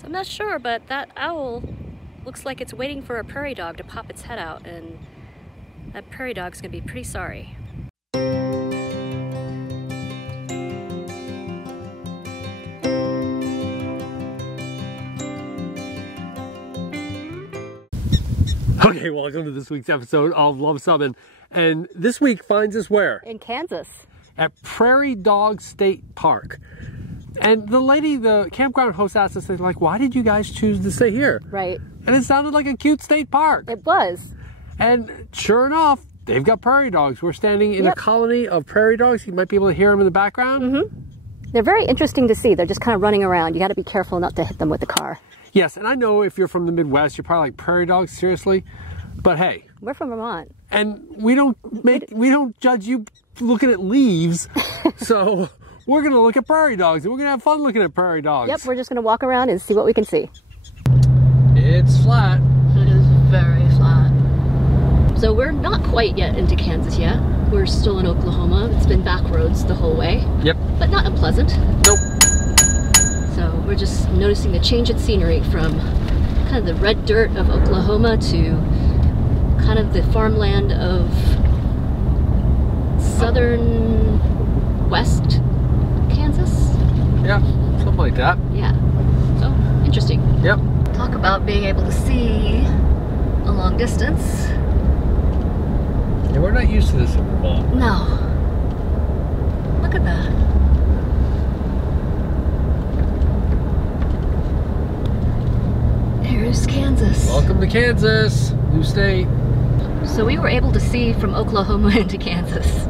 So I'm not sure, but that owl looks like it's waiting for a prairie dog to pop its head out, and that prairie dog's gonna be pretty sorry. Okay, welcome to this week's episode of Luv Subbin. And this week finds us where? In Kansas. At Prairie Dog State Park. And the lady, the campground host asked us, like, why did you guys choose to stay here? Right. And it sounded like a cute state park. It was. And sure enough, they've got prairie dogs. We're standing in a colony of prairie dogs. You might be able to hear them in the background. Mm-hmm. They're very interesting to see. They're just kind of running around. You got to be careful not to hit them with the car. Yes, and I know if you're from the Midwest, you're probably like, prairie dogs, seriously? But hey. We're from Vermont. And we don't judge you looking at leaves. So we're going to look at prairie dogs, and we're going to have fun looking at prairie dogs. Yep, we're just going to walk around and see what we can see. It's flat. It is very flat. So we're not quite yet into Kansas yet. We're still in Oklahoma. It's been back roads the whole way. Yep. But not unpleasant. Nope. So we're just noticing the change in scenery from kind of the red dirt of Oklahoma to kind of the farmland of southern west Kansas. Yeah, something like that. Yeah. So interesting. Yep. Talk about being able to see a long distance. Yeah, we're not used to this in Vermont. No. Look at that. Here's Kansas. Welcome to Kansas, new state. So we were able to see from Oklahoma into Kansas.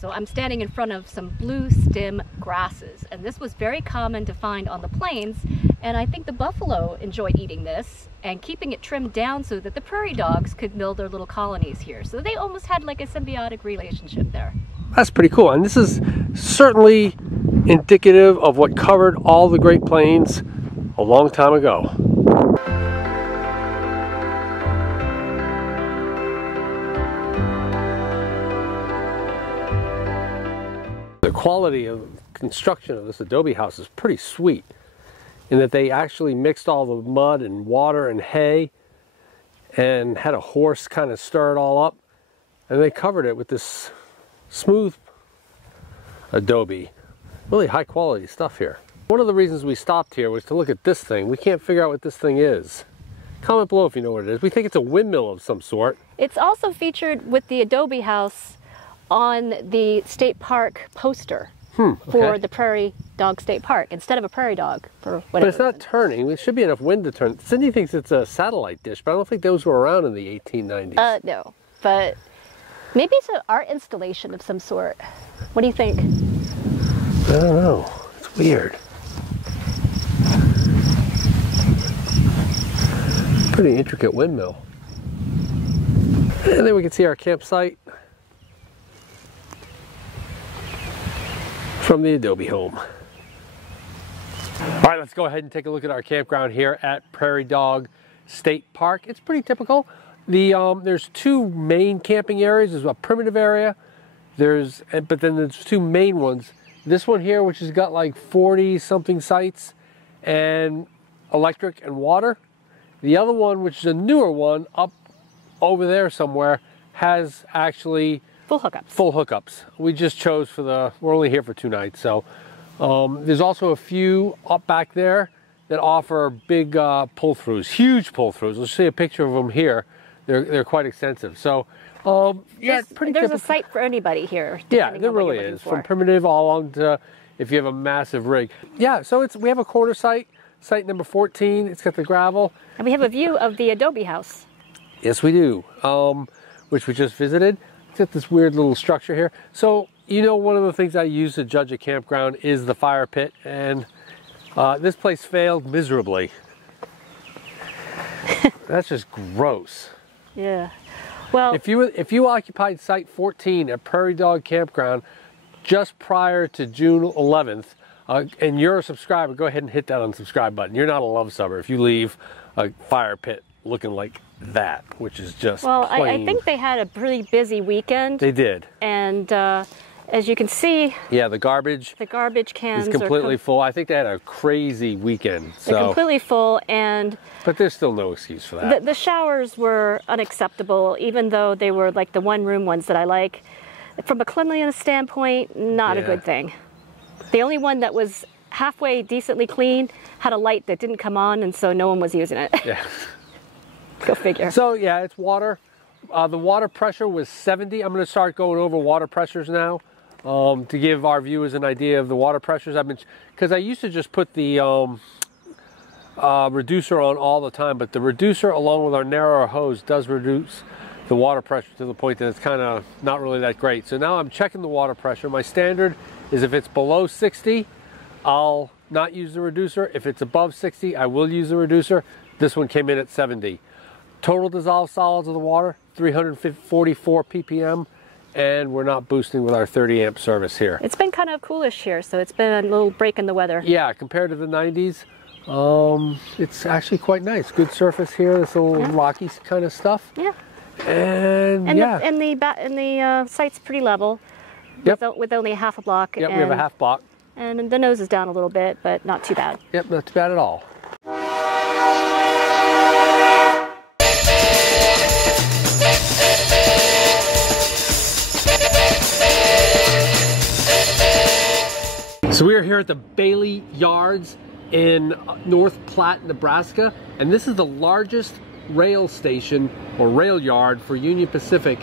So I'm standing in front of some blue stem grasses, and this was very common to find on the plains, and I think the buffalo enjoyed eating this and keeping it trimmed down so that the prairie dogs could build their little colonies here. So they almost had like a symbiotic relationship there. That's pretty cool, and this is certainly indicative of what covered all the Great Plains a long time ago. The quality of construction of this Adobe house is pretty sweet in that they actually mixed all the mud and water and hay and had a horse kind of stir it all up, and they covered it with this smooth Adobe. Really high quality stuff here. One of the reasons we stopped here was to look at this thing. We can't figure out what this thing is. Comment below if you know what it is. We think it's a windmill of some sort. It's also featured with the Adobe house on the state park poster for the Prairie Dog State Park instead of a prairie dog for whatever. But it's not turning. There should be enough wind to turn. Cindy thinks it's a satellite dish, but I don't think those were around in the 1890s. No, but maybe it's an art installation of some sort. What do you think? I don't know. It's weird. Pretty intricate windmill. And then we can see our campsite from the Adobe home. All right, let's go ahead and take a look at our campground here at Prairie Dog State Park. It's pretty typical. There's two main camping areas. There's a primitive area, but then there's two main ones. This one here, which has got like 40 something sites and electric and water. The other one, which is a newer one up over there somewhere, has actually full hookups. Full hookups. We just chose we're only here for 2 nights. So there's also a few up back there that offer big pull-throughs, huge pull-throughs. Let's see a picture of them here. They're quite extensive. So yeah, pretty There's typical. a site for anybody here. Yeah, there really is. From primitive all on to if you have a massive rig. Yeah, so we have a corner site number 14. It's got the gravel. And we have a view of the Adobe house. Yes, we do, which we just visited. It's got this weird little structure here. So, you know, one of the things I use to judge a campground is the fire pit, and this place failed miserably. That's just gross. Yeah. Well, if you occupied Site 14 at Prairie Dog Campground just prior to June 11th, and you're a subscriber, go ahead and hit that unsubscribe button. You're not a Luv Subber if you leave a fire pit looking like that, which is just well, plain. I think they had a pretty busy weekend. They did. And as you can see, yeah, the garbage cans is completely full. I think they had a crazy weekend. So. They're completely full, and but there's still no excuse for that. The showers were unacceptable, even though they were like the one-room ones that I like. From a cleanliness standpoint, not a good thing. The only one that was halfway decently clean had a light that didn't come on, and so no one was using it. Yeah. Go figure. So yeah, it's water. The water pressure was 70. I'm going to start going over water pressures now. To give our viewers an idea of the water pressures. Because I used to just put the reducer on all the time, but the reducer along with our narrower hose does reduce the water pressure to the point that it's kind of not really that great. So now I'm checking the water pressure. My standard is if it's below 60, I'll not use the reducer. If it's above 60, I will use the reducer. This one came in at 70. Total dissolved solids of the water, 344 ppm. And we're not boosting with our 30 amp service here. It's been kind of coolish here, so it's been a little break in the weather. Yeah, compared to the 90s, it's actually quite nice. Good surface here, this little rocky kind of stuff. Yeah. And yeah. The site's pretty level. Yep. With only a half a block. Yep, we have a half block. And the nose is down a little bit, but not too bad. Yep, not too bad at all. So we are here at the Bailey Yards in North Platt, Nebraska, and this is the largest rail station or rail yard for Union Pacific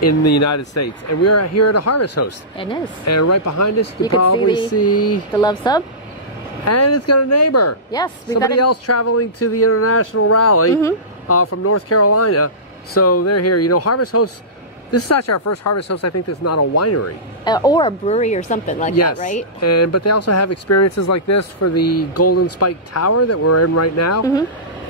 in the United States. And we are here at a harvest host. It is. And right behind us, you can probably see the Luv Sub. And it's got a neighbor. Yes. Somebody else traveling to the international rally from North Carolina. So they're here. You know, harvest hosts. This is actually our first harvest host, I think, that's not a winery. Or a brewery or something like that, right? But they also have experiences like this for the Golden Spike Tower that we're in right now.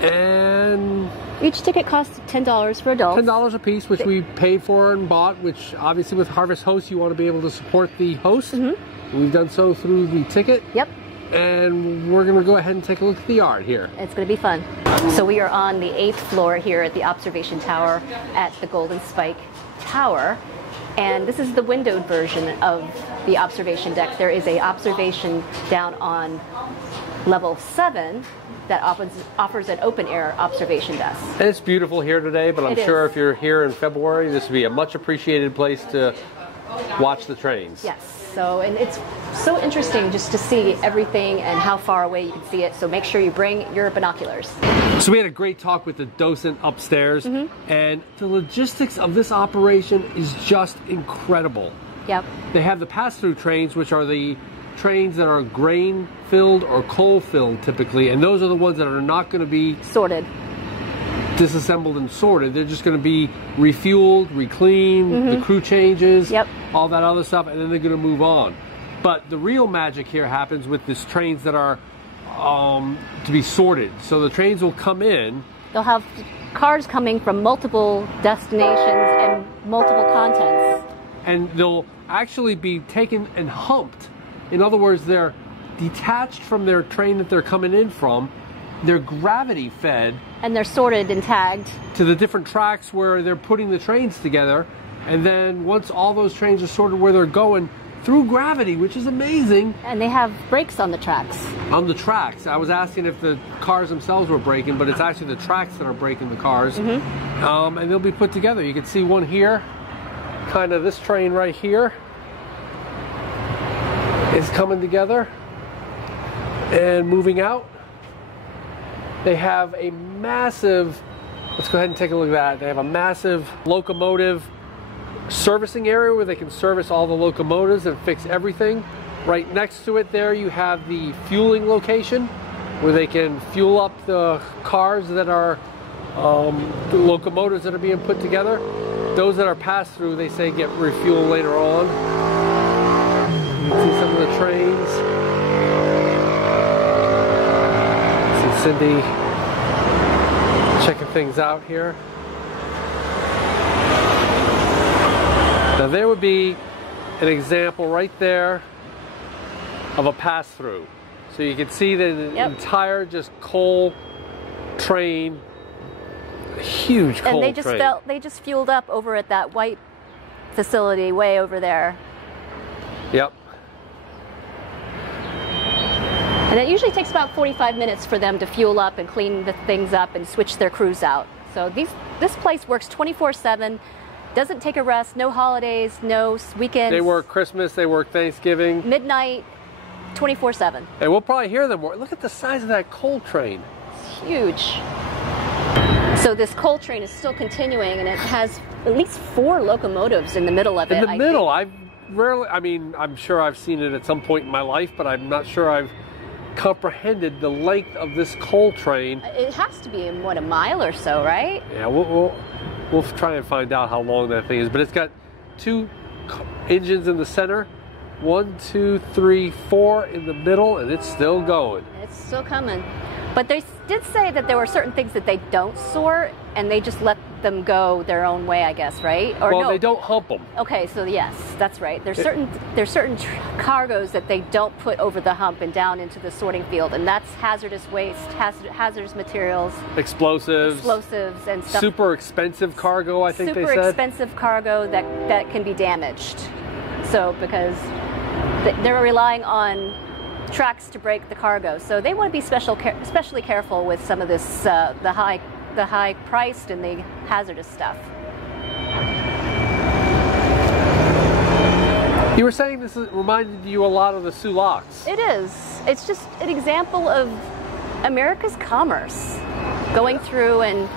And each ticket costs $10 for adults. $10 a piece, which we paid for and bought, which obviously with harvest hosts, you want to be able to support the host. We've done so through the ticket. Yep. And we're going to go ahead and take a look at the yard here. It's going to be fun. So we are on the 8th floor here at the observation tower at the Golden Spike Tower, and this is the windowed version of the observation deck. There is a observation down on level 7 that offers an open air observation desk. And it's beautiful here today, but I'm sure if you're here in February, this would be a much appreciated place to watch the trains. Yes. So, and it's so interesting just to see everything and how far away you can see it. So make sure you bring your binoculars. So we had a great talk with the docent upstairs, and the logistics of this operation is just incredible. Yep. They have the pass-through trains, which are the trains that are grain-filled or coal-filled typically, and those are the ones that are not going to be sorted, disassembled and sorted. They're just going to be refueled, recleaned, the crew changes, all that other stuff, and then they're going to move on. But the real magic here happens with these trains that are to be sorted. So the trains will come in. They'll have cars coming from multiple destinations and multiple contents. And they'll actually be taken and humped. In other words, they're detached from their train that they're coming in from. They're gravity fed. And they're sorted and tagged to the different tracks where they're putting the trains together. And then once all those trains are sorted where they're going, through gravity, which is amazing. And they have brakes on the tracks. On the tracks. I was asking if the cars themselves were braking, but it's actually the tracks that are braking the cars. And they'll be put together. You can see one here, kind of this train right here is coming together and moving out. They have a massive, let's go ahead and take a look at that. They have a massive locomotive servicing area where they can service all the locomotives and fix everything. Right next to it there you have the fueling location where they can fuel up the cars that are the locomotives that are being put together. Those that are passed through, they say, get refueled later on. You can see some of the trains. See Cindy checking things out here. Now there would be an example right there of a pass-through. So you can see the entire just coal train a huge coal And they just train. they just fueled up over at that white facility way over there. Yep. And it usually takes about 45 minutes for them to fuel up and clean the things up and switch their crews out. So this place works 24/7, doesn't take a rest, no holidays, no weekends. They work Christmas, they work Thanksgiving. Midnight, 24/7. And we'll probably hear them more. Look at the size of that coal train. It's huge. So this coal train is still continuing, and it has at least 4 locomotives in the middle of it. In the middle, I've rarely, I mean, I'm sure I've seen it at some point in my life, but I'm not sure I've comprehended the length of this coal train. It has to be, what, a mile or so, right? Yeah, we'll try and find out how long that thing is. But it's got 2 engines in the center, 1, 2, 3, 4 in the middle, and it's still going. It's still coming. But they did say that there were certain things that they don't sort, and they just let them go their own way, I guess, right? Or well, no. they don't hump them. Okay, so yes, that's right. There's certain cargoes that they don't put over the hump and down into the sorting field, and that's hazardous waste, hazardous materials, explosives, and stuff. Super expensive cargo, I think they said. Super expensive cargo that can be damaged. So because they're relying on tracks to break the cargo, so they want to be especially careful with some of this the high priced and the hazardous stuff. You were saying this reminded you a lot of the Sulaks. It is. It's just an example of America's commerce going through and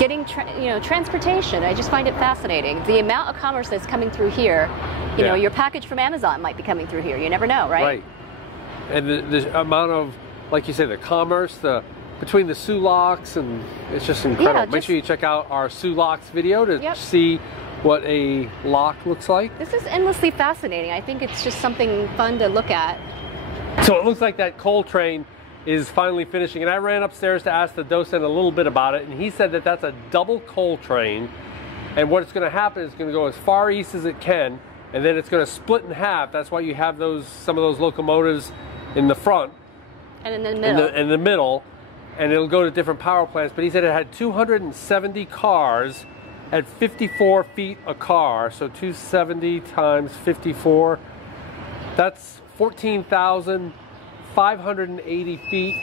getting transportation. I just find it fascinating. The amount of commerce that's coming through here. You know, your package from Amazon might be coming through here. You never know, right? Right. And the amount of, like you say, the commerce, between the Sulaks, and it's just incredible. Yeah, Make sure you check out our Sulaks video to see what a lock looks like. This is endlessly fascinating. I think it's just something fun to look at. So it looks like that coal train is finally finishing, and I ran upstairs to ask the docent a little bit about it, and he said that that's a double coal train, and what it's going to happen is it's going to go as far east as it can, and then it's going to split in half. That's why you have some of those locomotives in the front and in the middle. In the middle, and it'll go to different power plants. But he said it had 270 cars at 54 feet a car, so 270 times 54, that's 14,580 feet.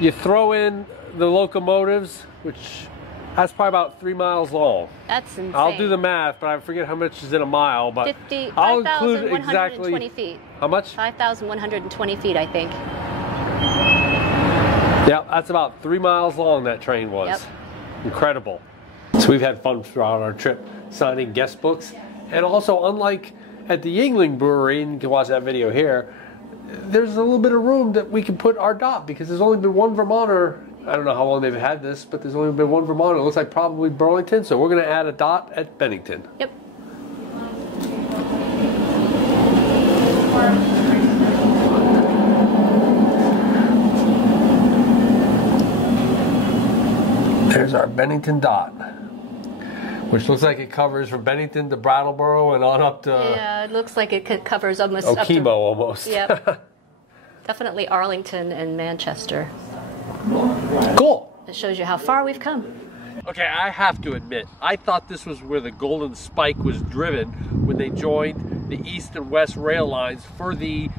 You throw in the locomotives, which that's probably about 3 miles long. That's insane. I'll do the math, but I forget how much is in a mile. But I'll include exactly 5,120 feet. How much? 5,120 feet, I think. Yeah, that's about 3 miles long. That train was. Yep. Incredible. So we've had fun throughout our trip, signing guest books, and also unlike at the Yuengling Brewery, and you can watch that video here, there's a little bit of room that we can put our dot, because there's only been one Vermonter. I don't know how long they've had this, but there's only been one Vermonter. It looks like probably Burlington, so we're going to add a dot at Bennington. Yep. There's our Bennington dot, which looks like it covers from Bennington to Brattleboro and on up to... Yeah, it looks like it covers almost Okemo almost. Yep. Definitely Arlington and Manchester. Cool. It shows you how far we've come. Okay, I have to admit, I thought this was where the Golden Spike was driven when they joined the East and West rail lines for the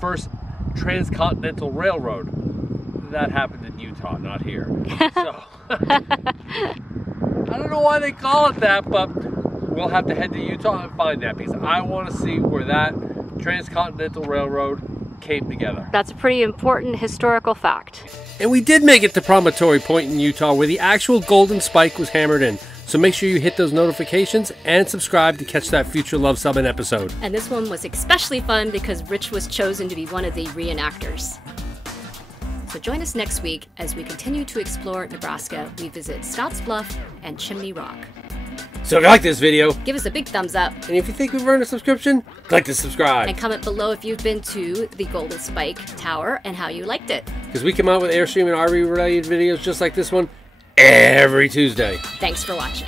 first transcontinental railroad. That happened in Utah, not here. So, I don't know why they call it that, but we'll have to head to Utah and find that, because I want to see where that transcontinental railroad came together. That's a pretty important historical fact. And we did make it to Promontory Point in Utah, where the actual Golden Spike was hammered in. So make sure you hit those notifications and subscribe to catch that future Luv Subbin episode. And this one was especially fun because Rich was chosen to be one of the reenactors. So join us next week as we continue to explore Nebraska. We visit Scotts Bluff and Chimney Rock. So if you like this video, give us a big thumbs up. And if you think we've earned a subscription, click to subscribe. And comment below if you've been to the Golden Spike Tower and how you liked it. Because we come out with Airstream and RV related videos just like this one every Tuesday. Thanks for watching.